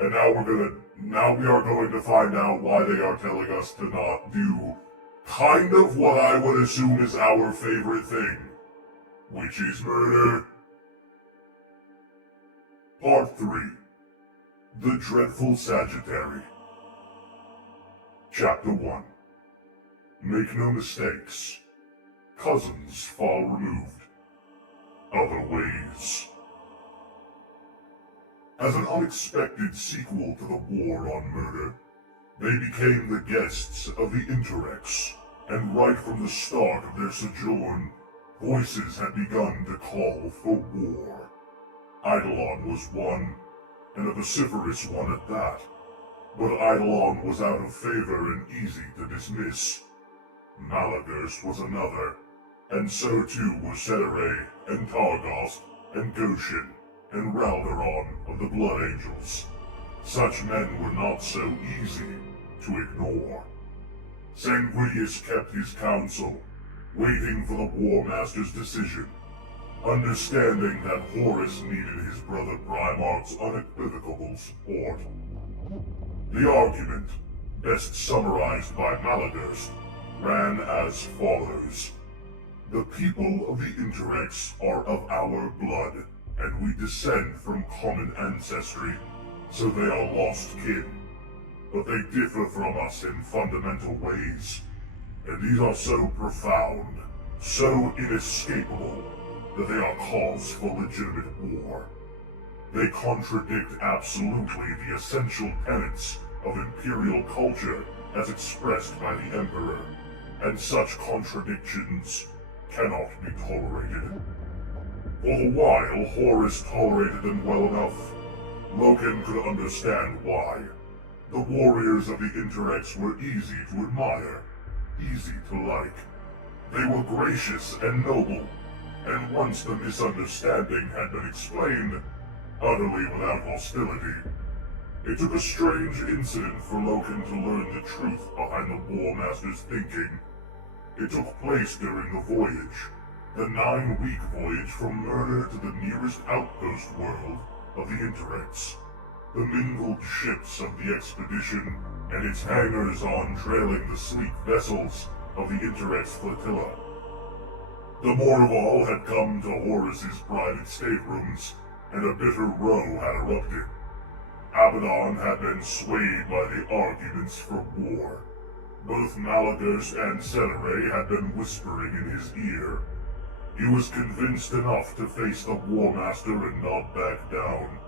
And now we are going to find out why they are telling us to not do kind of what I would assume is our favorite thing, which is murder. Part 3. The Dreadful Sagittary. Chapter 1. Make no mistakes. Cousins far removed. Other ways. As an unexpected sequel to the War on Murder, they became the guests of the Interrex, and right from the start of their sojourn, voices had begun to call for war. Eidolon was one, and a vociferous one at that, but Eidolon was out of favor and easy to dismiss. Malagurst was another, and so too were Ceterae, and Targost, and Goshen, and Ralderon of the Blood Angels. Such men were not so easy to ignore. Sanguinius kept his counsel, waiting for the War Master's decision, understanding that Horus needed his brother Primarch's unequivocal support. The argument, best summarized by Malagurst, ran as follows. The people of the Interrex are of our blood, and we descend from common ancestry, so they are lost kin. But they differ from us in fundamental ways, and these are so profound, so inescapable, that they are cause for legitimate war. They contradict absolutely the essential tenets of imperial culture as expressed by the Emperor, and such contradictions cannot be tolerated. For a while, Horus tolerated them well enough. Loken could understand why. The warriors of the Interrex were easy to admire, easy to like. They were gracious and noble, and once the misunderstanding had been explained, utterly without hostility, it took a strange incident for Loken to learn the truth behind the War Master's thinking. It took place during the voyage, the 9-week voyage from Murder to the nearest outpost world of the Interrex. The mingled ships of the expedition and its hangers-on trailing the sleek vessels of the Interrex flotilla. The Morval had come to Horus's private staterooms, and a bitter row had erupted. Abaddon had been swayed by the arguments for war. Both Malagurst and Ceterae had been whispering in his ear. He was convinced enough to face the War Master and not back down.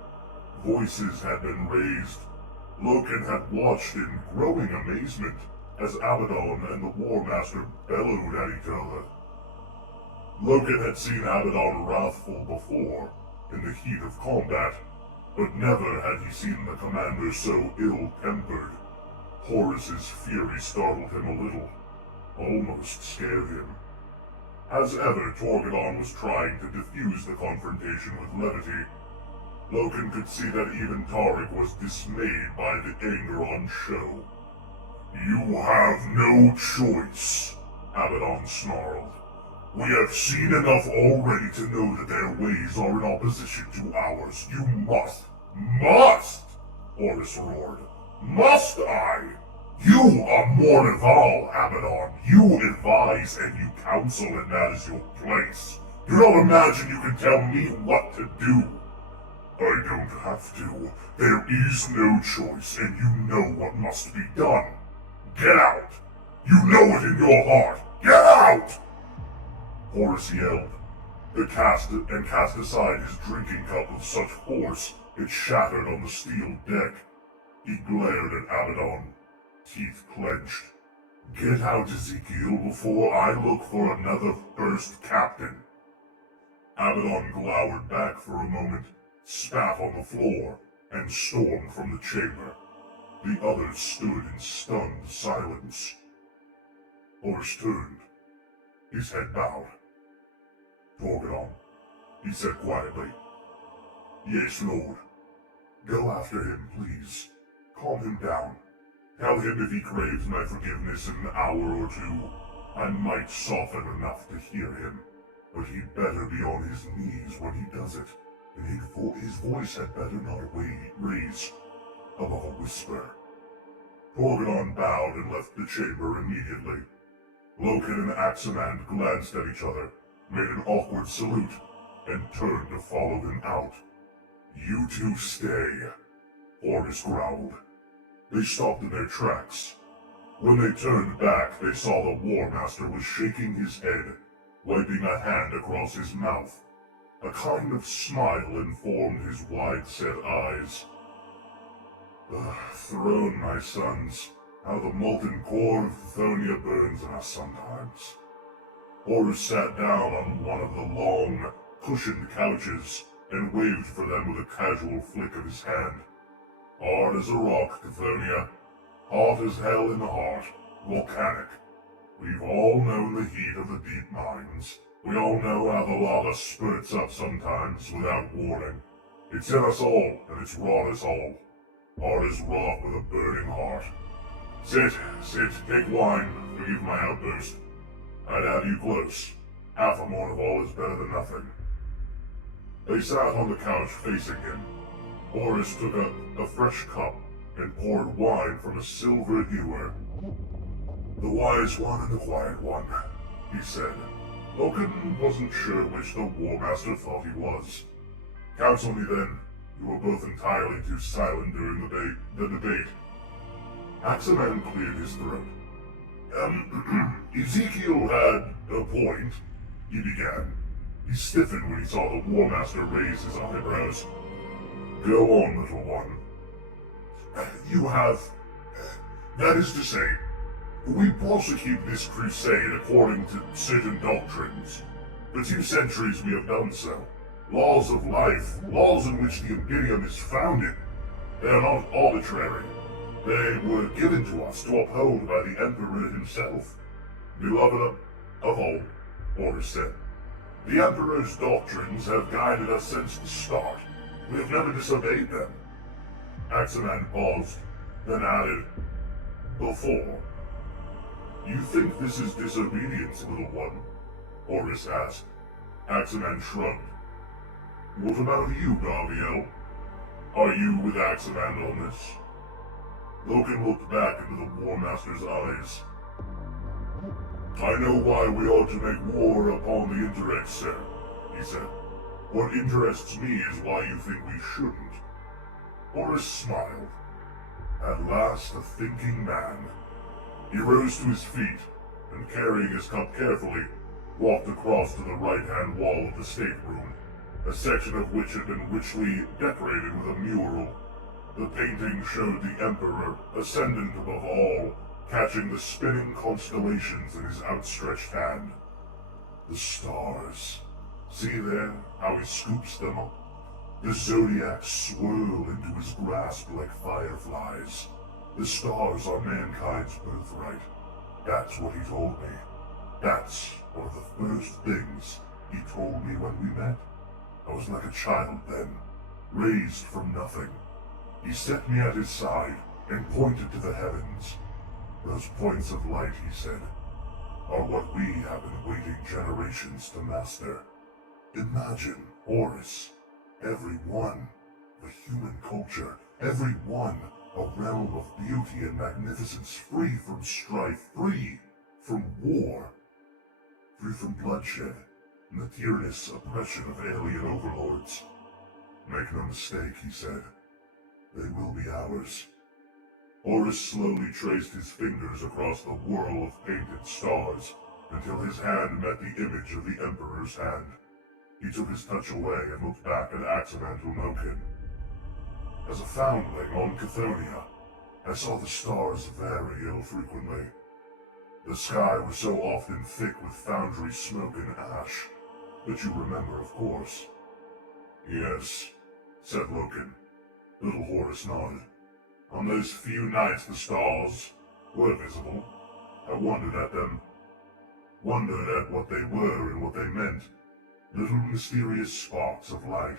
Voices had been raised. Loken had watched in growing amazement as Abaddon and the War Master bellowed at each other. Loken had seen Abaddon wrathful before, in the heat of combat, but never had he seen the commander so ill-tempered. Horus's fury startled him a little, almost scared him. As ever, Torgadon was trying to diffuse the confrontation with levity. Loken could see that even Tariq was dismayed by the anger on show. "You have no choice," Abaddon snarled. "We have seen enough already to know that their ways are in opposition to ours. You must, Horus roared. "Must I? You are Mornival, Abaddon. You advise and you counsel, and that is your place. Do not imagine you can tell me what to do." "I don't have to. There is no choice, and you know what must be done. Get out! You know it in your heart! Get out!" Horus yelled, cast aside his drinking cup with such force it shattered on the steel deck. He glared at Abaddon, teeth clenched. "Get out, Ezekiel, before I look for another first captain." Abaddon glowered back for a moment, spat on the floor, and stormed from the chamber. The others stood in stunned silence. Horus turned, his head bowed. "Torgadon," he said quietly. "Yes, Lord." "Go after him, please. Calm him down. Tell him if he craves my forgiveness in an hour or two, I might soften enough to hear him, but he'd better be on his knees when he does it, and his voice had better not raise. above a whisper. Torgadon bowed and left the chamber immediately. Loken and Aximand glanced at each other, made an awkward salute, and turned to follow him out. "You two stay," Horus growled. They stopped in their tracks. When they turned back, they saw the War Master was shaking his head, wiping a hand across his mouth. A kind of smile informed his wide-set eyes. "Throne, my sons, how the molten core of Tithonia burns in us sometimes." Horus sat down on one of the long, cushioned couches and waved for them with a casual flick of his hand. "Hard as a rock, Tithonia. Hot as hell in the heart. Volcanic. We've all known the heat of the deep mines. We all know how the lava spurts up sometimes without warning. It's in us all, and it's wrought us all. Hard as rock with a burning heart. Sit, take wine, forgive my outburst. I'd have you close. Half a morn of all is better than nothing." They sat on the couch facing him. Horus took up a fresh cup and poured wine from a silver ewer. "The wise one and the quiet one," he said. Loken wasn't sure which the War Master thought he was. "Counsel me then. You were both entirely too silent during the debate." Aximand cleared his throat. Ezekiel had a point," he began. He stiffened when he saw the War Master raise his eyebrows. "Go on, little one." "You have... that is to say, we prosecute this crusade according to certain doctrines. For 2 centuries we have done so. Laws of life, laws in which the Imperium is founded. They are not arbitrary. They were given to us to uphold by the Emperor himself. Beloved of all," Horus said. "The Emperor's doctrines have guided us since the start. We have never disobeyed them." Aximand paused, then added, "Before." "You think this is disobedience, little one?" Horus asked. Aximand shrugged. "What about you, Gaviel? Are you with Aximand on this?" Loken looked back into the War Master's eyes. "I know why we ought to make war upon the Interrex, sir," he said. "What interests me is why you think we shouldn't." Horus smiled. At last, a thinking man. He rose to his feet, and carrying his cup carefully, walked across to the right-hand wall of the stateroom, a section of which had been richly decorated with a mural. The painting showed the Emperor, ascendant above all, catching the spinning constellations in his outstretched hand. The stars. See there, how he scoops them up? The zodiacs swirl into his grasp like fireflies. The stars are mankind's birthright. That's what he told me. That's one of the first things he told me when we met. I was like a child then, raised from nothing. He set me at his side and pointed to the heavens. Those points of light, he said, are what we have been waiting generations to master. Imagine, Horus, every one, the human culture, every one, a realm of beauty and magnificence, free from strife, free from war, free from bloodshed and the tyrannous oppression of alien overlords. Make no mistake, he said, they will be ours. Horus slowly traced his fingers across the whirl of painted stars until his hand met the image of the Emperor's hand. He took his touch away and looked back at Aximand Loken. As a foundling on Chthoniya, I saw the stars very infrequently. The sky was so often thick with foundry smoke and ash, that you remember, of course. Yes, said Loken. Little Horus nodded. On those few nights the stars were visible. I wondered at them. Wondered at what they were and what they meant. Little mysterious sparks of light.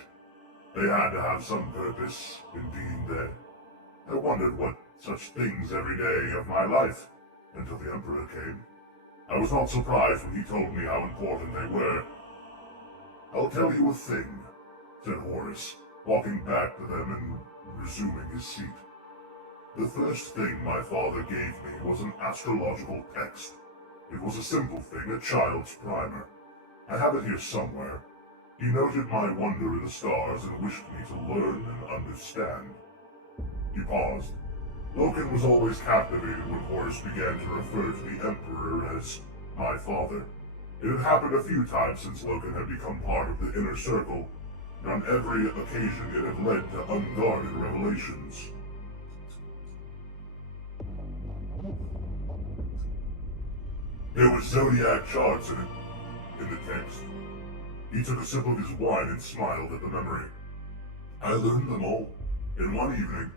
They had to have some purpose in being there. I wondered what such things every day of my life, until the Emperor came. I was not surprised when he told me how important they were. I'll tell you a thing, said Horus, walking back to them and resuming his seat. The first thing my father gave me was an astrological text. It was a simple thing, a child's primer. I have it here somewhere. He noted my wonder in the stars and wished me to learn and understand. He paused. Loken was always captivated when Horus began to refer to the Emperor as my father. It had happened a few times since Loken had become part of the inner circle, and on every occasion it had led to unguarded revelations. There were zodiac charts in the text. He took a sip of his wine and smiled at the memory. I learned them all in one evening.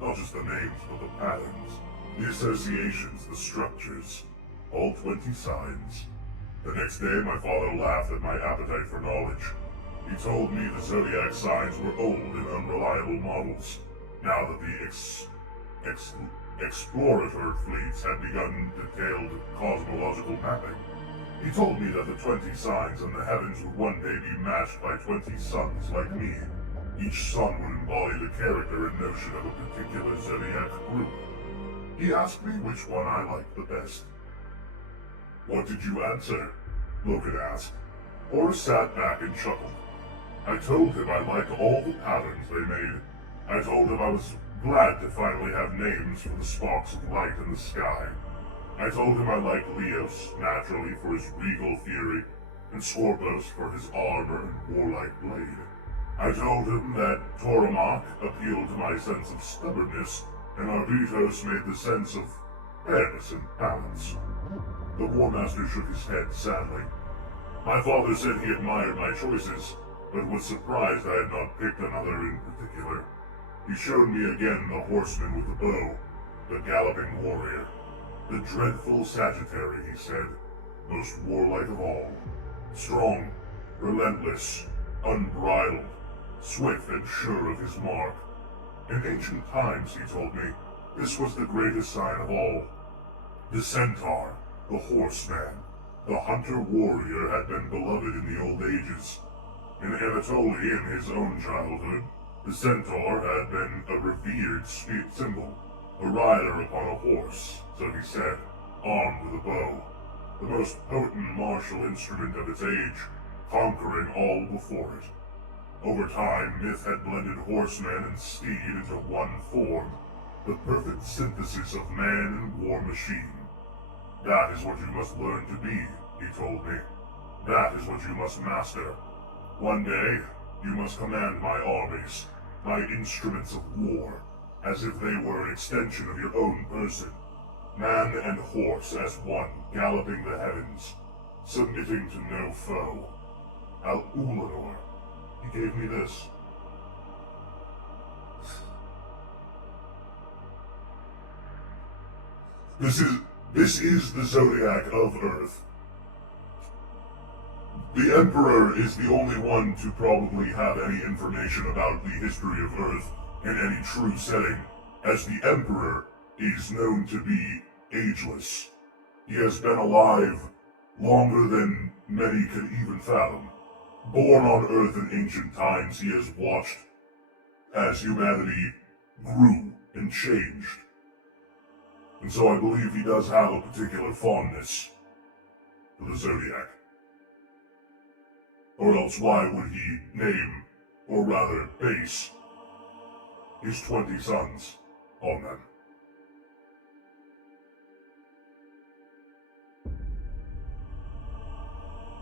Not just the names, but the patterns, the associations, the structures, all 20 signs. The next day, my father laughed at my appetite for knowledge. He told me the zodiac signs were old and unreliable models, now that the explorator fleets had begun detailed cosmological mapping. He told me that the 20 signs in the heavens would one day be matched by 20 suns like me. Each sun would embody the character and notion of a particular zodiac group. He asked me which one I liked the best. What did you answer? Loken asked. Horus sat back and chuckled. I told him I liked all the patterns they made. I told him I was glad to finally have names for the sparks of light in the sky. I told him I liked Leos naturally for his regal fury, and Scorpos for his armor and warlike blade. I told him that Toromach appealed to my sense of stubbornness, and Arbutos made the sense of fairness and balance. The War Master shook his head sadly. My father said he admired my choices, but was surprised I had not picked another in particular. He showed me again the horseman with the bow, the galloping warrior. The dreadful Sagittary, he said, most warlike of all. Strong, relentless, unbridled, swift and sure of his mark. In ancient times, he told me, this was the greatest sign of all. The centaur, the horseman, the hunter-warrior had been beloved in the old ages. In Anatolia, in his own childhood, the centaur had been a revered symbol, a rider upon a horse, so he said, armed with a bow, the most potent martial instrument of its age, conquering all before it. Over time, myth had blended horseman and steed into one form, the perfect synthesis of man and war machine. That is what you must learn to be, he told me. That is what you must master. One day, you must command my armies, my instruments of war, as if they were an extension of your own person. Man and horse as one, galloping the heavens, submitting to no foe. Al-Ulanor, he gave me this. This is the Zodiac of Earth. The Emperor is the only one to probably have any information about the history of Earth in any true setting, as the Emperor is known to be ageless. He has been alive longer than many could even fathom. Born on Earth in ancient times, he has watched as humanity grew and changed. And so I believe he does have a particular fondness for the Zodiac. Or else why would he name, or rather base, his 20 sons on them?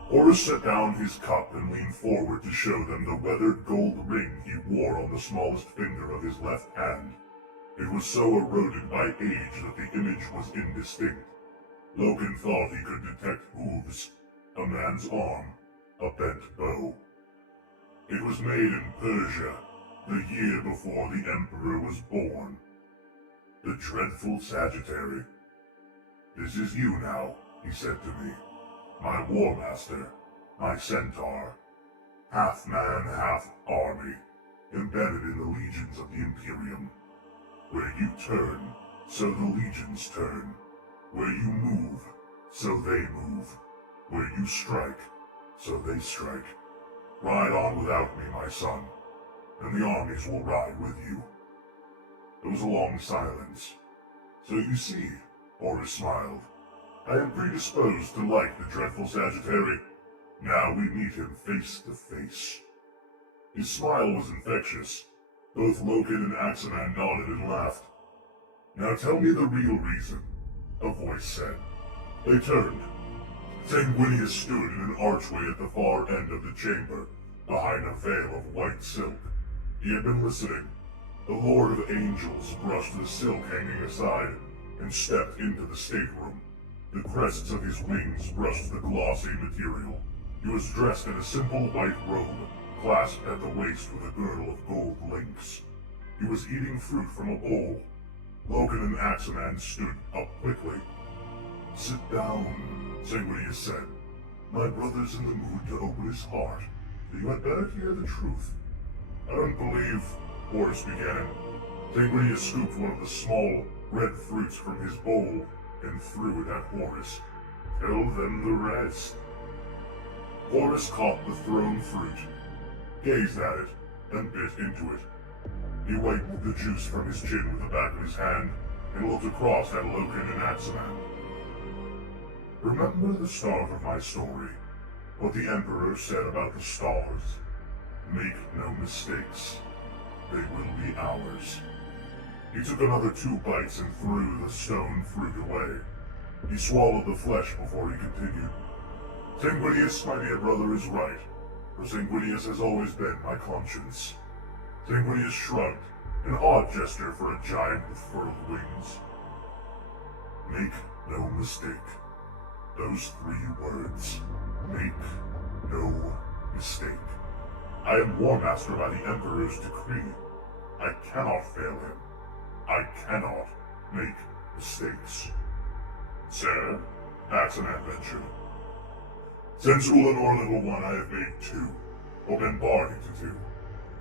Horus set down his cup and leaned forward to show them the weathered gold ring he wore on the smallest finger of his left hand. It was so eroded by age that the image was indistinct. Loken thought he could detect hooves, a man's arm, a bent bow. It was made in Persia, the year before the Emperor was born. The dreadful Sagittary. This is you now, he said to me. My war master, my centaur. Half man, half army, embedded in the legions of the Imperium. Where you turn, so the legions turn. Where you move, so they move. Where you strike, so they strike. Ride on without me, my son, and the armies will ride with you. There was a long silence. So you see, Horus smiled, I am predisposed to like the dreadful Sagittary. Now we meet him face to face. His smile was infectious. Both Loken and Axeman nodded and laughed. Now tell me the real reason, a voice said. They turned. Sanguinius stood in an archway at the far end of the chamber, behind a veil of white silk. He had been listening. The Lord of Angels brushed the silk hanging aside and stepped into the stateroom. The crests of his wings brushed the glossy material. He was dressed in a simple white robe, clasped at the waist with a girdle of gold links. He was eating fruit from a bowl. Loken and Axeman stood up quickly. Sit down, Sanguinius said. My brother's in the mood to open his heart. You had better hear the truth. I don't believe, Horus began. Sanguinius scooped one of the small, red fruits from his bowl and threw it at Horus. Tell them the rest. Horus caught the thrown fruit, gazed at it, and bit into it. He wiped the juice from his chin with the back of his hand and looked across at Loken and Axeman. Remember the start of my story, what the Emperor said about the stars. Make no mistakes. They will be ours. He took another 2 bites and threw the stone fruit away. He swallowed the flesh before he continued. Sanguinius, my dear brother, is right, for Sanguinius has always been my conscience. Sanguinius shrugged, an odd gesture for a giant with furled wings. Make no mistake. Those 3 words. Make no mistake. I am War Master by the Emperor's decree. I cannot fail him. I cannot make mistakes. Sir, Axeman ventured. Since Ulanor Little One, I have made 2, or been bargained to 2,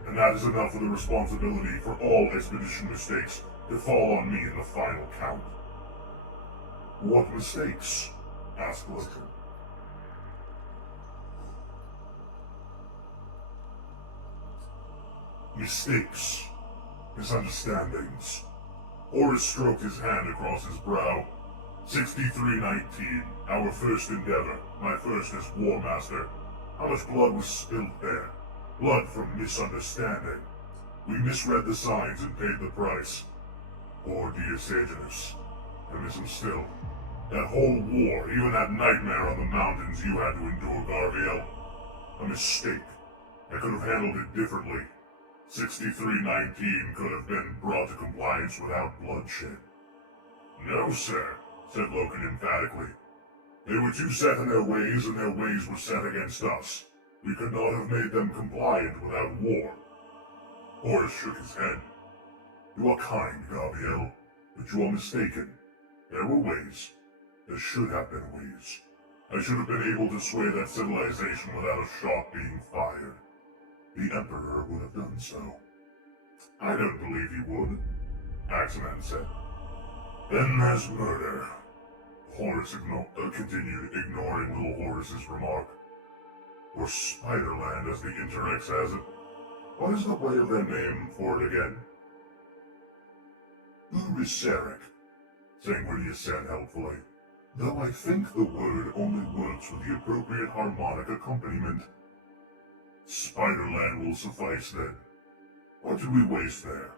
and that is enough of the responsibility for all expedition mistakes to fall on me in the final count. What mistakes? Asked Loken. Mistakes. Misunderstandings. Horus stroked his hand across his brow. 6319, our first endeavor, my first as War Master. How much blood was spilled there? Blood from misunderstanding. We misread the signs and paid the price. Poor dear Sejanus. I miss him still. That whole war, even that nightmare on the mountains you had to endure, Garviel. A mistake. I could have handled it differently. 6319 could have been brought to compliance without bloodshed. No, sir, said Loken emphatically. They were too set in their ways, and their ways were set against us. We could not have made them compliant without war. Horus shook his head. You are kind, Gabriel, but you are mistaken. There were ways. There should have been ways. I should have been able to sway that civilization without a shot being fired. The Emperor would have done so. I don't believe he would, Axeman said. Then there's murder. Horus continued, ignoring little Horus's remark. Or Spiderland, as the Interrex has it. What is the way of their name for it again? Uriseric, Sanguinius said helpfully. Though I think the word only works with the appropriate harmonic accompaniment. Spiderland will suffice then. What did we waste there?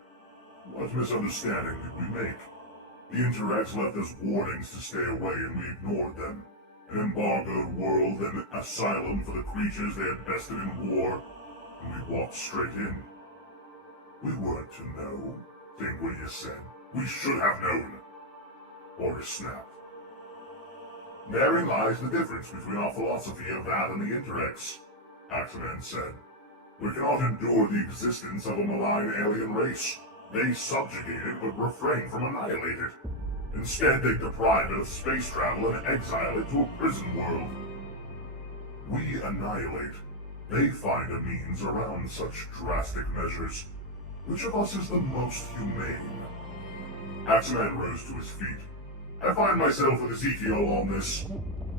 What misunderstanding did we make? The Interrex left us warnings to stay away and we ignored them. An embargoed world and an asylum for the creatures they had bested in war, and we walked straight in. We weren't to know, Sanguinius said. We should have known. Horus snapped. Therein lies the difference between our philosophy of that and the Interrex, Axeman said. We cannot endure the existence of a malign alien race. They subjugate it but refrain from annihilate it. Instead, they deprive it of space travel and exile it to a prison world. We annihilate. They find a means around such drastic measures. Which of us is the most humane? Axeman rose to his feet. I find myself with Ezekiel on this.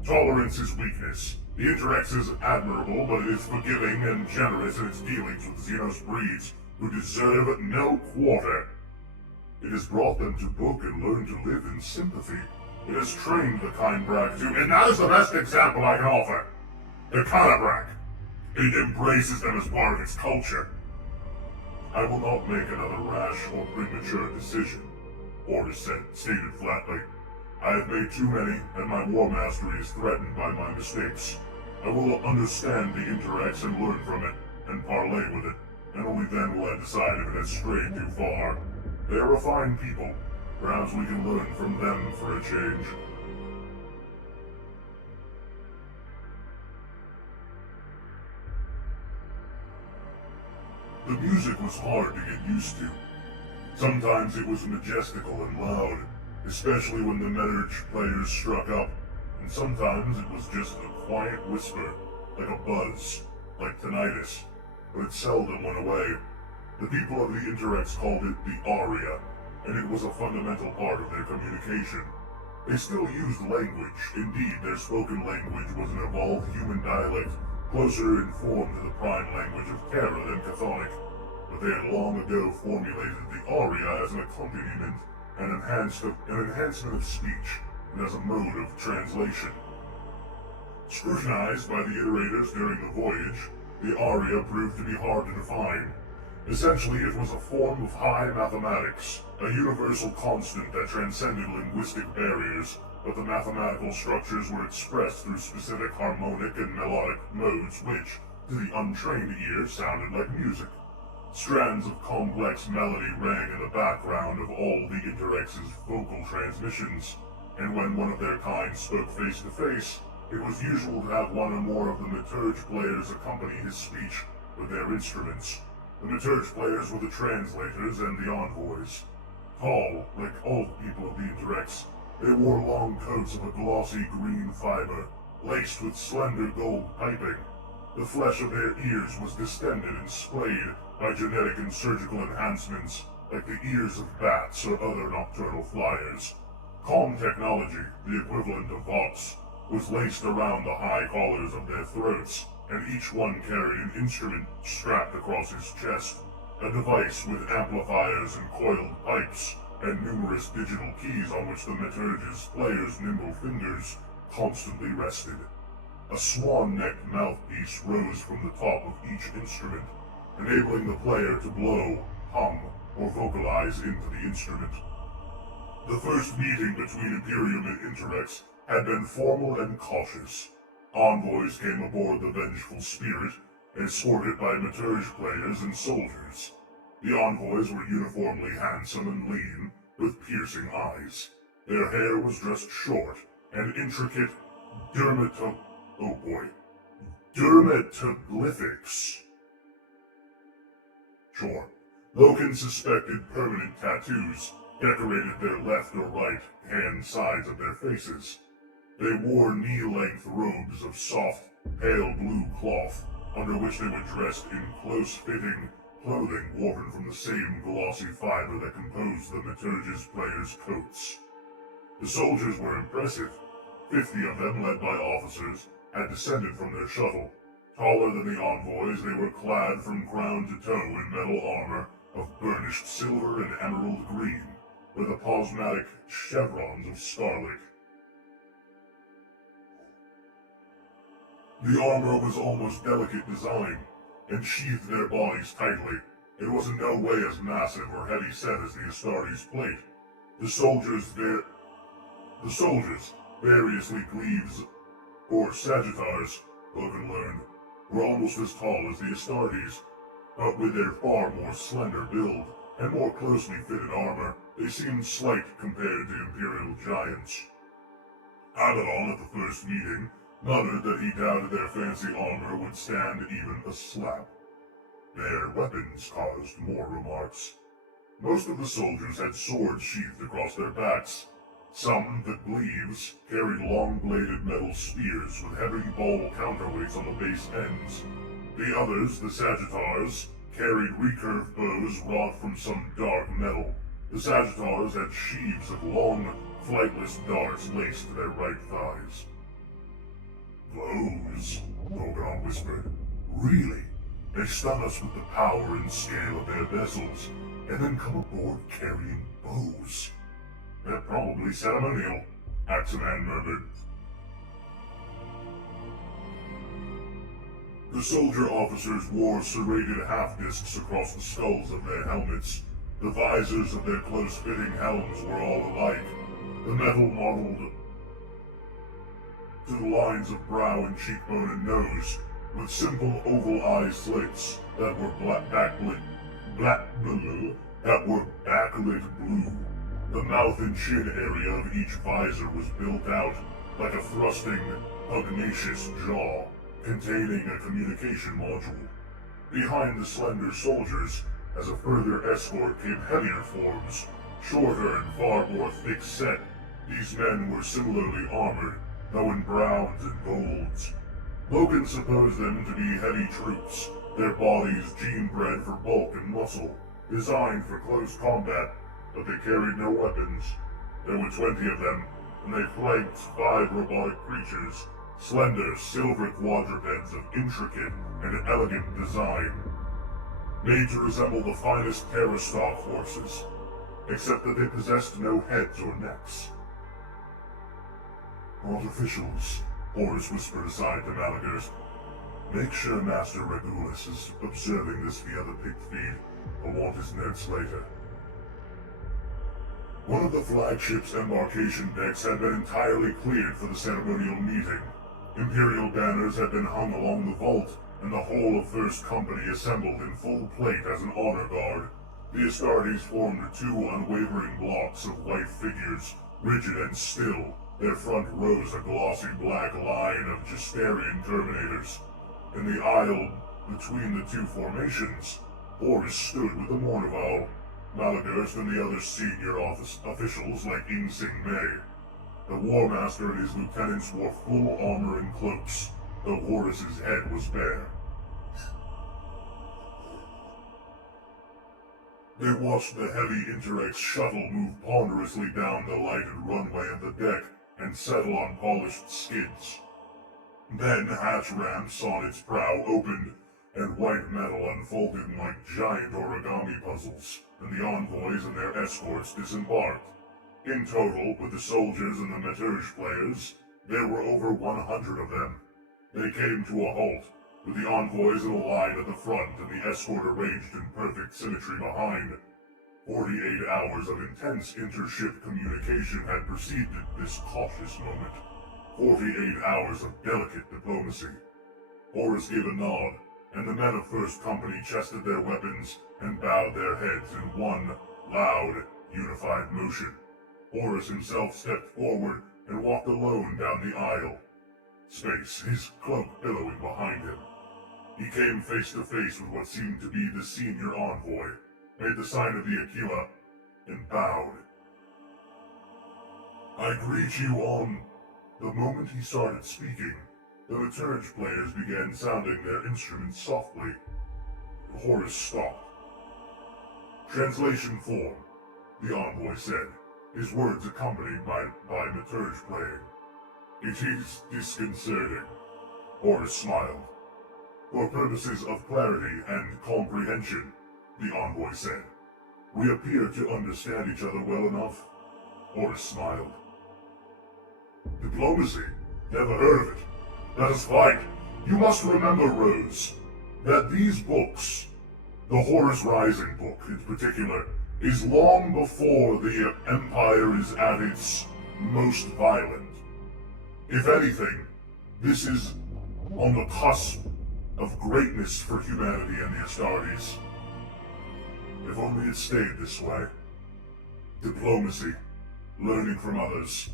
Tolerance is weakness. The Interrex is admirable, but it is forgiving and generous in its dealings with Xenos breeds who deserve no quarter. It has brought them to book and learn to live in sympathy. It has trained the Kindbrak to, and that is the best example I can offer. The Caligandrius. It embraces them as part of its culture. I will not make another rash or premature decision. Horus said, stated flatly. I have made too many, and my war mastery is threatened by my mistakes. I will understand the Interrex and learn from it, and parlay with it, and only then will I decide if it has strayed too far. They are a fine people. Perhaps we can learn from them for a change. The music was hard to get used to. Sometimes it was majestical and loud, especially when the Meterge players struck up, and sometimes it was just a quiet whisper, like a buzz, like tinnitus, but it seldom went away. The people of the Interrex called it the aria, and it was a fundamental part of their communication. They still used language. Indeed, their spoken language was an evolved human dialect, closer in form to the prime language of Terra than Chthonic, but they had long ago formulated the aria as an accompaniment, an enhancement of speech, and as a mode of translation. Scrutinized by the iterators during the voyage, the aria proved to be hard to define. Essentially, it was a form of high mathematics, a universal constant that transcended linguistic barriers, but the mathematical structures were expressed through specific harmonic and melodic modes which, to the untrained ear, sounded like music. Strands of complex melody rang in the background of all the Interrex's vocal transmissions, and when one of their kind spoke face to face, it was usual to have one or more of the Meterge players accompany his speech with their instruments. The Meterge players were the translators and the envoys. Tall, like all the people of the Interrex, they wore long coats of a glossy green fiber, laced with slender gold piping. The flesh of their ears was distended and splayed by genetic and surgical enhancements, like the ears of bats or other nocturnal flyers. Calm technology, the equivalent of Vox, was laced around the high collars of their throats, and each one carried an instrument strapped across his chest, a device with amplifiers and coiled pipes, and numerous digital keys on which the Meterge's players' nimble fingers constantly rested. A swan-necked mouthpiece rose from the top of each instrument, enabling the player to blow, hum, or vocalize into the instrument. The first meeting between Imperium and Interrex had been formal and cautious. Envoys came aboard the Vengeful Spirit, escorted by Meterge players and soldiers. The envoys were uniformly handsome and lean, with piercing eyes. Their hair was dressed short, and intricate dermatoglyphics. Sure, Loken suspected permanent tattoos decorated their left or right hand sides of their faces. They wore knee-length robes of soft, pale blue cloth, under which they were dressed in close-fitting clothing woven from the same glossy fiber that composed the Meterge's players' coats. The soldiers were impressive. 50 of them, led by officers, had descended from their shuttle. Taller than the envoys, they were clad from crown to toe in metal armor of burnished silver and emerald green, with aposematic chevrons of scarlet. The armor was almost delicate design, and sheathed their bodies tightly. It was in no way as massive or heavy set as the Astartes plate. The soldiers, variously Glebes or Sagittars, Logan learned, were almost as tall as the Astartes, but with their far more slender build and more closely fitted armor, they seemed slight compared to Imperial giants. Abaddon, at the first meeting, muttered that he doubted their fancy armor would stand even a slap. Their weapons caused more remarks. Most of the soldiers had swords sheathed across their backs. Some, the Glebes, carried long-bladed metal spears with heavy ball counterweights on the base ends. The others, the Sagittars, carried recurved bows wrought from some dark metal. The Sagittars had sheaves of long, flightless darts laced to their right thighs. "Those," Oberon whispered. "Really? They stun us with the power and scale of their vessels, and then come aboard carrying bows. They're probably ceremonial, Axeman murmured. The soldier officers wore serrated half-discs across the skulls of their helmets. The visors of their close-fitting helms were all alike, the metal modeled to the lines of brow and cheekbone and nose, with simple oval eye slits that were backlit blue. The mouth and chin area of each visor was built out like a thrusting, pugnacious jaw, containing a communication module. Behind the slender soldiers, as a further escort, came heavier forms, shorter and far more thick-set. These men were similarly armored, though in browns and golds. Logan supposed them to be heavy troops, their bodies gene-bred for bulk and muscle, designed for close combat, but they carried no weapons. There were 20 of them, and they flanked 5 robotic creatures, slender silver quadrupeds of intricate and elegant design, made to resemble the finest Terrastock horses, except that they possessed no heads or necks. Artificials, Horus whispered aside to Malagers. Make sure Master Regulus is observing this via the picked feed. I'll want his notes later. One of the flagship's embarkation decks had been entirely cleared for the ceremonial meeting. Imperial banners had been hung along the vault, and the whole of First Company assembled in full plate as an honor guard. The Astartes formed 2 unwavering blocks of white figures, rigid and still, their front rows a glossy black line of Gesterian Terminators. In the aisle between the 2 formations, Horus stood with the Mournival, Malagers and the other senior officials like Sing Mei. The War Master and his lieutenants wore full armor and cloaks, though Horus's head was bare. They watched the heavy Interrex shuttle move ponderously down the lighted runway of the deck and settle on polished skids. Then hatch ramps on its prow opened, and white metal unfolded like giant origami puzzles, and the envoys and their escorts disembarked. In total, with the soldiers and the Maturge players, there were over 100 of them. They came to a halt, with the envoys in a line at the front and the escort arranged in perfect symmetry behind. 48 hours of intense intership communication had preceded this cautious moment. 48 hours of delicate diplomacy. Horus gave a nod, and the men of First Company chested their weapons and bowed their heads in one loud, unified motion. Horus himself stepped forward and walked alone down the aisle. Space, his cloak billowing behind him. He came face to face with what seemed to be the senior envoy, made the sign of the Aquila, and bowed. I greet you on... The moment he started speaking, the Maturge players began sounding their instruments softly. Horus stopped. Translation form, the envoy said, his words accompanied by Maturge playing. It is disconcerting, Horus smiled. For purposes of clarity and comprehension, the envoy said. We appear to understand each other well enough, Horus smiled. Diplomacy? Never heard of it. Let us fight. You must remember, Rose, that these books, the Horus Rising book in particular, is long before the Empire is at its most violent. If anything, this is on the cusp of greatness for humanity and the Astartes. If only it stayed this way. Diplomacy, learning from others.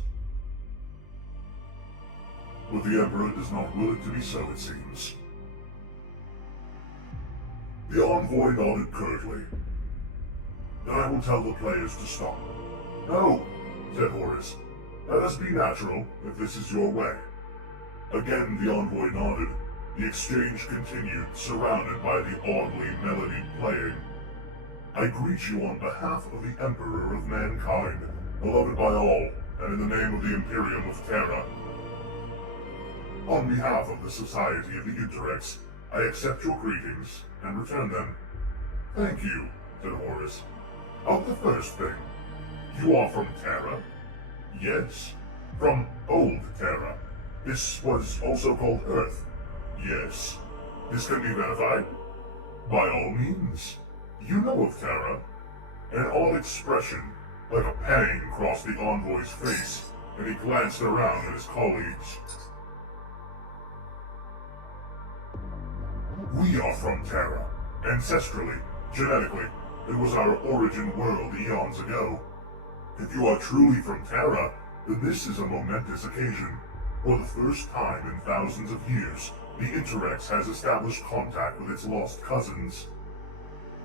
But the Emperor does not will it to be so, it seems. The envoy nodded curtly. Then I will tell the players to stop. No, said Horus. Let us be natural, if this is your way. Again the envoy nodded. The exchange continued, surrounded by the oddly melodied playing. I greet you on behalf of the Emperor of mankind, beloved by all, and in the name of the Imperium of Terra. On behalf of the Society of the Interrex, I accept your greetings and return them. Thank you, said Horus. Of the first thing, you are from Terra? Yes. From Old Terra. This was also called Earth? Yes. This can be verified? By all means. You know of Terra. An odd expression, like a pang, crossed the envoy's face, and he glanced around at his colleagues. We are from Terra. Ancestrally, genetically, it was our origin world eons ago. If you are truly from Terra, then this is a momentous occasion. For the first time in thousands of years, the Interrex has established contact with its lost cousins.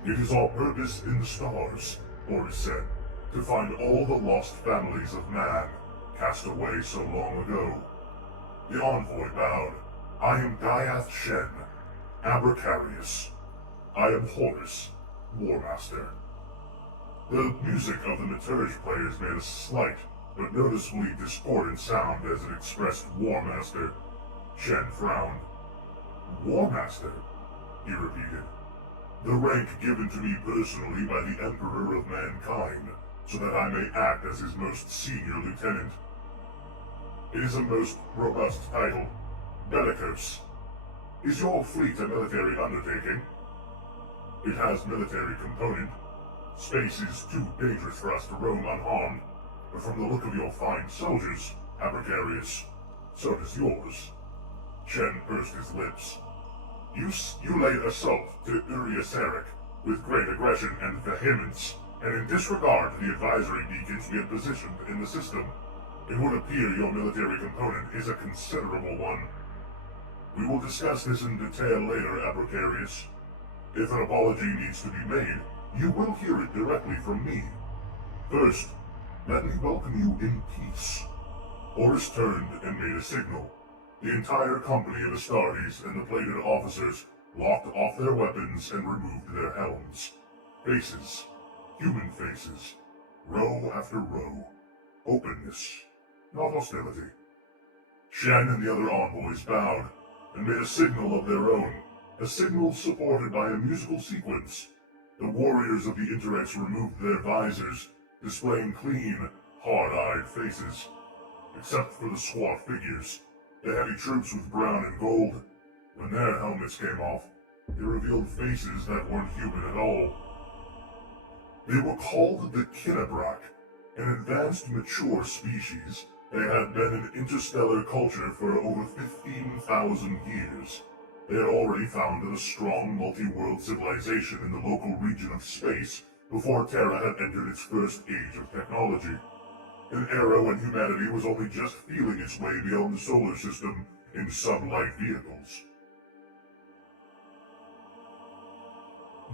It is our purpose in the stars, Horus said, to find all the lost families of man, cast away so long ago. The envoy bowed. I am Gaiath Shen, Abracarius. I am Horus, Warmaster. The music of the Maturge players made a slight, but noticeably discordant sound as it expressed Warmaster. Shen frowned. Warmaster? He repeated. The rank given to me personally by the Emperor of Mankind, so that I may act as his most senior lieutenant. It is a most robust title. Bellicose. Is your fleet a military undertaking? It has military component. Space is too dangerous for us to roam unharmed, but from the look of your fine soldiers, Abracarius, so does yours. Shen pursed his lips. You laid assault to Uriaseric with great aggression and vehemence, and in disregard to the advisory beacons we had positioned in the system. It would appear your military component is a considerable one. We will discuss this in detail later, Abracarius. If an apology needs to be made, you will hear it directly from me. First, let me welcome you in peace. Horus turned and made a signal. The entire company of Astartes and the plated officers locked off their weapons and removed their helms. Faces. Human faces. Row after row. Openness. Not hostility. Shen and the other envoys bowed, and made a signal of their own, a signal supported by a musical sequence. The warriors of the Interrex removed their visors, displaying clean, hard-eyed faces. Except for the squat figures, the heavy troops with brown and gold. When their helmets came off, they revealed faces that weren't human at all. They were called the Kinabrak, an advanced, mature species. They had been an interstellar culture for over 15,000 years. They had already founded a strong multi-world civilization in the local region of space before Terra had entered its first age of technology. An era when humanity was only just feeling its way beyond the solar system in sublight vehicles.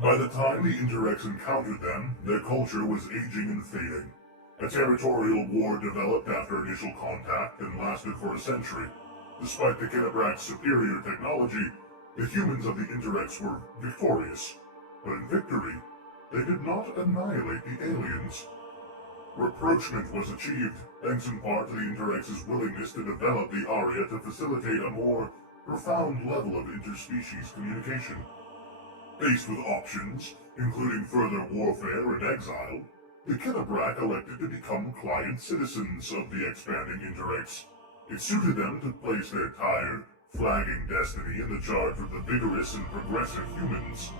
By the time the Interrex encountered them, their culture was aging and fading. A territorial war developed after initial contact and lasted for a century. Despite the Kinabrak's superior technology, the humans of the Interrex were victorious. But in victory, they did not annihilate the aliens. Rapprochement was achieved, thanks in part to the Interrex's willingness to develop the Aria to facilitate a more profound level of interspecies communication. Faced with options, including further warfare and exile, the Kinabrak elected to become client citizens of the expanding Interrex. It suited them to place their tired, flagging destiny in the charge of the vigorous and progressive humans.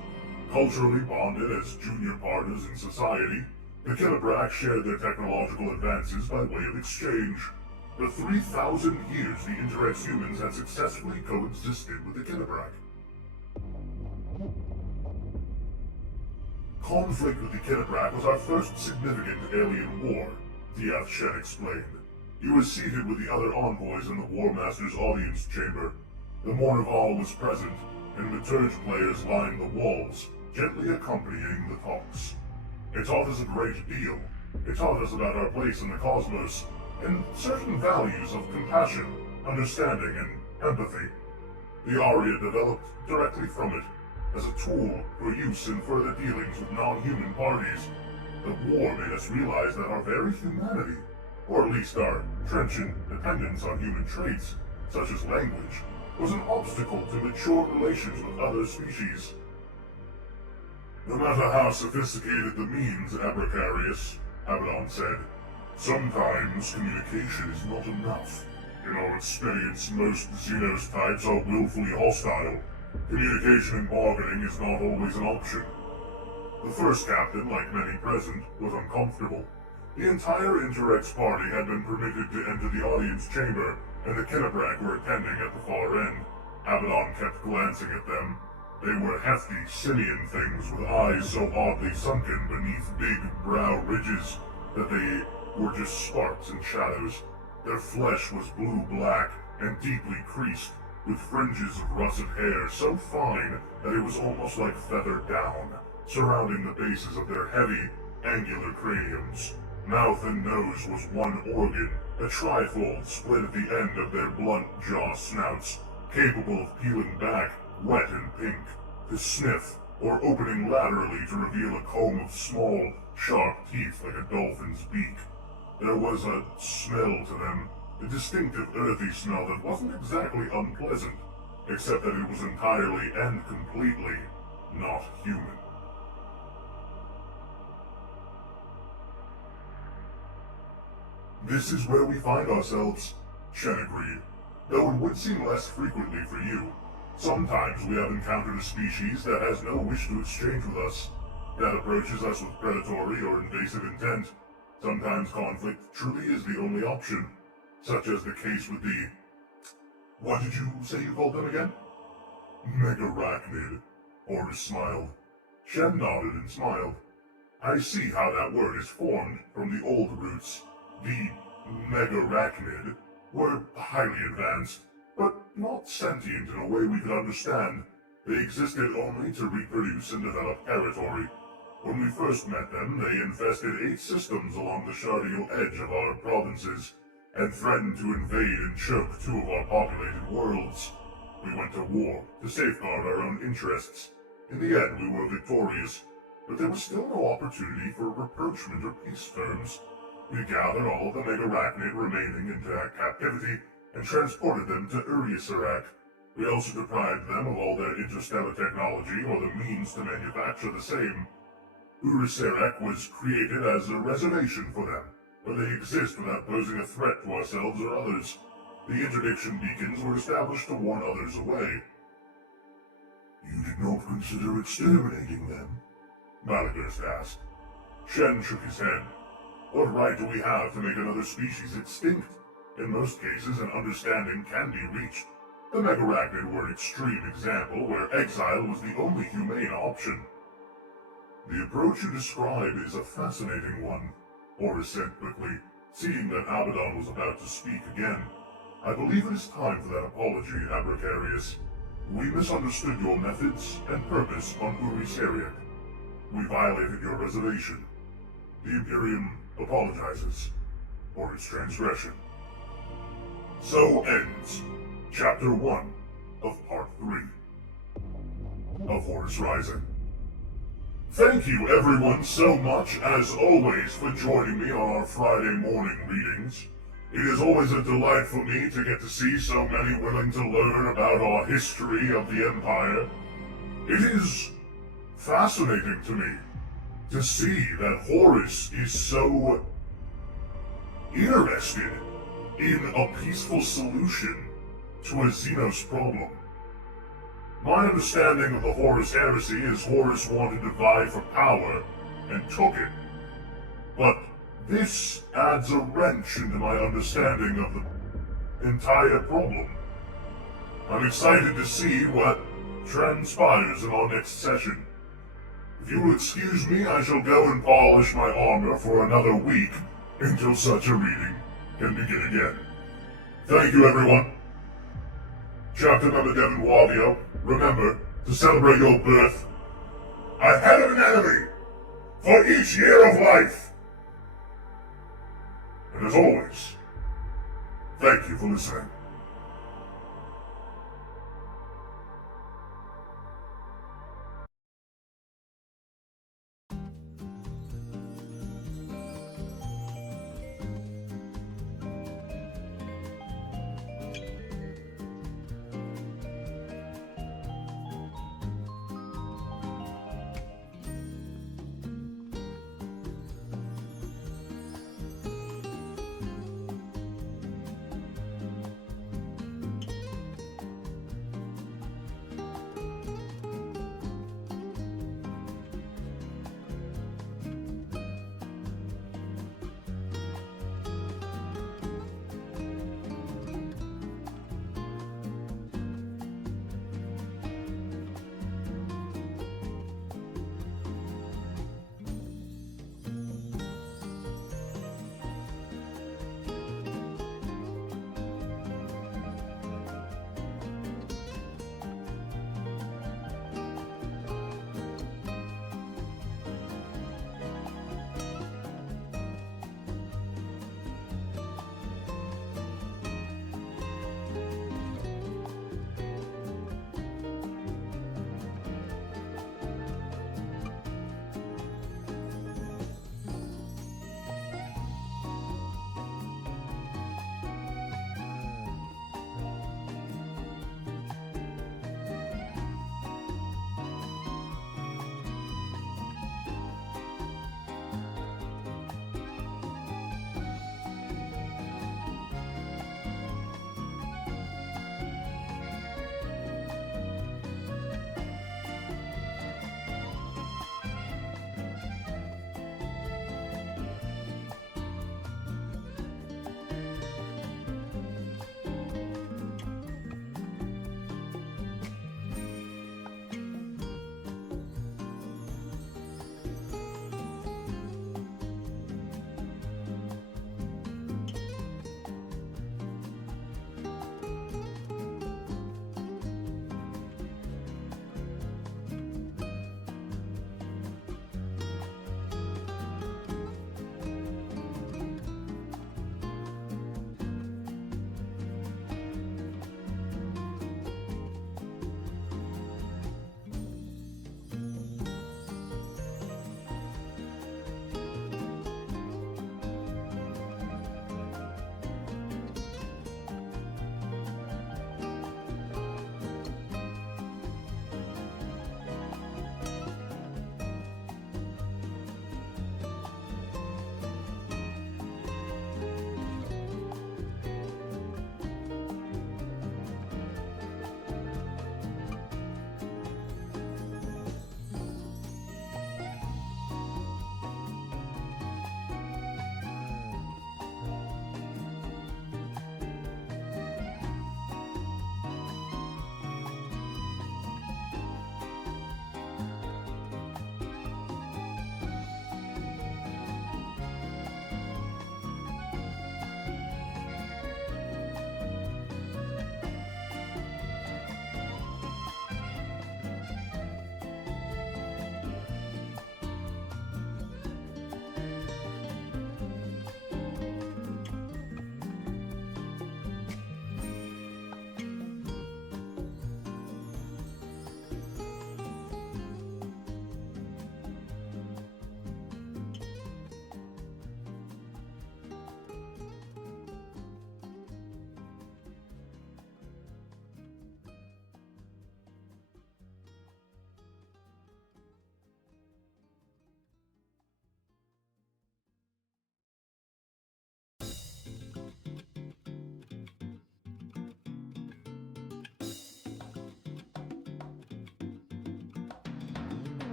Culturally bonded as junior partners in society, the Kinabrak shared their technological advances by way of exchange. For 3,000 years, the Interrex humans had successfully coexisted with the Kinabrak. Conflict with the Kinabrak was our first significant alien war, Diath Shen explained. He was seated with the other envoys in the War Master's audience chamber. The Mournival was present, and Maturge players lined the walls, gently accompanying the talks. It taught us a great deal. It taught us about our place in the cosmos, and certain values of compassion, understanding, and empathy. The Aria developed directly from it, as a tool for use in further dealings with non-human parties. The war made us realize that our very humanity, or at least our trenchant dependence on human traits, such as language, was an obstacle to mature relations with other species. No matter how sophisticated the means, Abracarius, Abaddon said, sometimes communication is not enough. In our experience, most Xenos types are willfully hostile. Communication and bargaining is not always an option. The first captain, like many present, was uncomfortable. The entire Interrex party had been permitted to enter the audience chamber, and the Kennebrack were attending at the far end. Abaddon kept glancing at them. They were hefty, simian things with eyes so oddly sunken beneath big brow ridges that they were just sparks and shadows. Their flesh was blue-black and deeply creased, with fringes of russet hair so fine that it was almost like feathered down, surrounding the bases of their heavy, angular craniums. Mouth and nose was one organ, a trifold split at the end of their blunt jaw snouts, capable of peeling back, wet and pink, to sniff, or opening laterally to reveal a comb of small, sharp teeth like a dolphin's beak. There was a smell to them, a distinctive earthy smell that wasn't exactly unpleasant, except that it was entirely and completely not human. This is where we find ourselves, Shen agreed, though it would seem less frequently for you. Sometimes we have encountered a species that has no wish to exchange with us, that approaches us with predatory or invasive intent. Sometimes conflict truly is the only option, such as the case with the... What did you say you called them again? Megarachnid, Horus smiled. Shen nodded and smiled. I see how that word is formed from the old roots. The Megarachnid were highly advanced, but not sentient in a way we could understand. They existed only to reproduce and develop territory. When we first met them, they infested 8 systems along the Shardial edge of our provinces, and threatened to invade and choke 2 of our populated worlds. We went to war to safeguard our own interests. In the end, we were victorious, but there was still no opportunity for rapprochement or peace terms. We gathered all of the Megarachnid remaining into captivity and transported them to Uriasarak. We also deprived them of all their interstellar technology or the means to manufacture the same. Uriasarak was created as a reservation for them, where they exist without posing a threat to ourselves or others. The interdiction beacons were established to warn others away. You did not consider exterminating them? Malagurst asked. Shen shook his head. What right do we have to make another species extinct? In most cases, an understanding can be reached. The Megarachnid were an extreme example where exile was the only humane option. The approach you describe is a fascinating one, Horus said quickly, seeing that Abaddon was about to speak again. I believe it is time for that apology, Abracarius. We misunderstood your methods and purpose on Uriasarak. We violated your reservation. The Imperium apologizes for its transgression. So ends Chapter 1 of Part 3 of Horus Rising. Thank you everyone so much, as always, for joining me on our Friday morning readings. It is always a delight for me to get to see so many willing to learn about our history of the Empire. It is fascinating to me to see that Horus is so interested in a peaceful solution to a Xenos problem. My understanding of the Horus Heresy is Horus wanted to vie for power and took it. But this adds a wrench into my understanding of the entire problem. I'm excited to see what transpires in our next session. If you will excuse me, I shall go and polish my armor for another week until such a reading can begin again. Thank you, everyone. Chapter Member Devin Wavio, remember to celebrate your birth ahead of an enemy for each year of life. And as always, thank you for listening.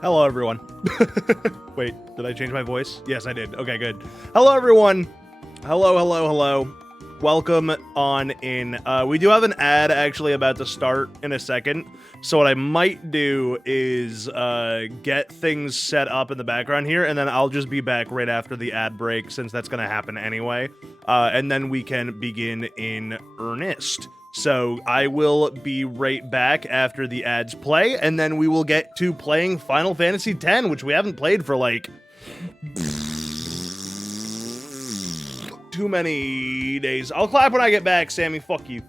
Hello, everyone. Wait, did I change my voice? Yes, I did. Okay, good. Hello, everyone. Hello. Welcome on in. We do have an ad actually about to start in a second. So what I might do is get things set up in the background here, and then I'll just be back right after the ad break, since that's going to happen anyway. And then we can begin in earnest. So I will be right back after the ads play, and then we will get to playing Final Fantasy X, which we haven't played for, like, too many days. I'll clap when I get back, Sammy. Fuck you.